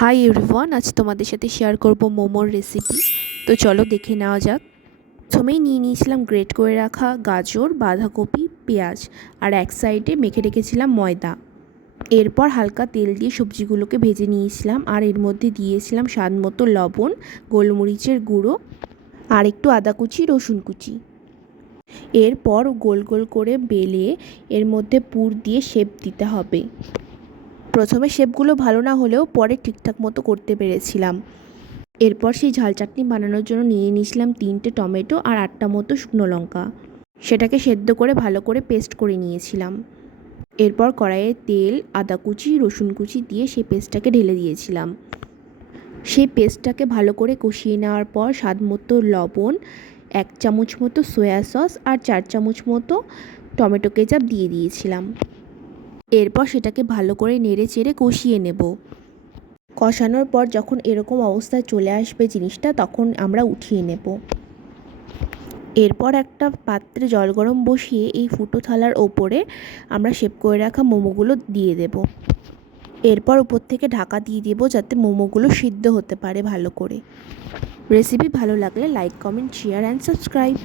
Hi everyone, আজ তোমাদের সাথে শেয়ার করব মোমোর রেসিপি। তো চলো দেখে নেওয়া যাক। প্রথমেই নিয়ে নিয়েছিলাম গ্রেট করে রাখা গাজর, বাঁধাকপি, পেঁয়াজ আর এক সাইডে মেখে রেখেছিলাম ময়দা। এরপর হালকা তেল দিয়ে সবজিগুলোকে ভেজে নিয়েছিলাম আর এর মধ্যে দিয়েছিলাম স্বাদ মতো লবণ, গোলমরিচের গুঁড়ো আর একটু আদা কুচি, রসুন কুচি। এরপর গোল গোল করে বেলে এর মধ্যে পুর দিয়ে শেপ দিতে হবে। প্রথমে শেপগুলো ভালো না হলেও পরে ঠিকঠাক মতো করতে পেরেছিলাম। এরপর সেই ঝাল চাটনি বানানোর জন্য নিয়ে নিয়েছিলাম 3টে টমেটো আর 8টা মতো শুকনো লঙ্কা। সেটাকে সেদ্ধ করে ভালো করে পেস্ট করে নিয়েছিলাম। এরপর কড়াইয়ে তেল, আদা কুচি, রসুন কুচি দিয়ে সেই পেস্টটাকে ঢেলে দিয়েছিলাম। সেই পেস্টটাকে ভালো করে কষিয়ে নেওয়ার পর স্বাদ মতো লবণ, 1 চামচ মতো সয়া সস আর 4 চামচ মতো টমেটো কেচাপ দিয়ে দিয়েছিলাম। এরপর সেটাকে ভালো করে নেড়ে চেড়ে কষিয়ে নেব। কষানোর পর যখন এরকম অবস্থায় চলে আসবে জিনিসটা, তখন আমরা উঠিয়ে নেব। এরপর একটা পাত্রে জল গরম বসিয়ে এই ফুটো থালার ওপরে আমরা শেপ করে রাখা মোমোগুলো দিয়ে দেব। এরপর উপর থেকে ঢাকা দিয়ে দেব যাতে মোমোগুলো সিদ্ধ হতে পারে ভালো করে। রেসিপি ভালো লাগলে like, comment, share and subscribe.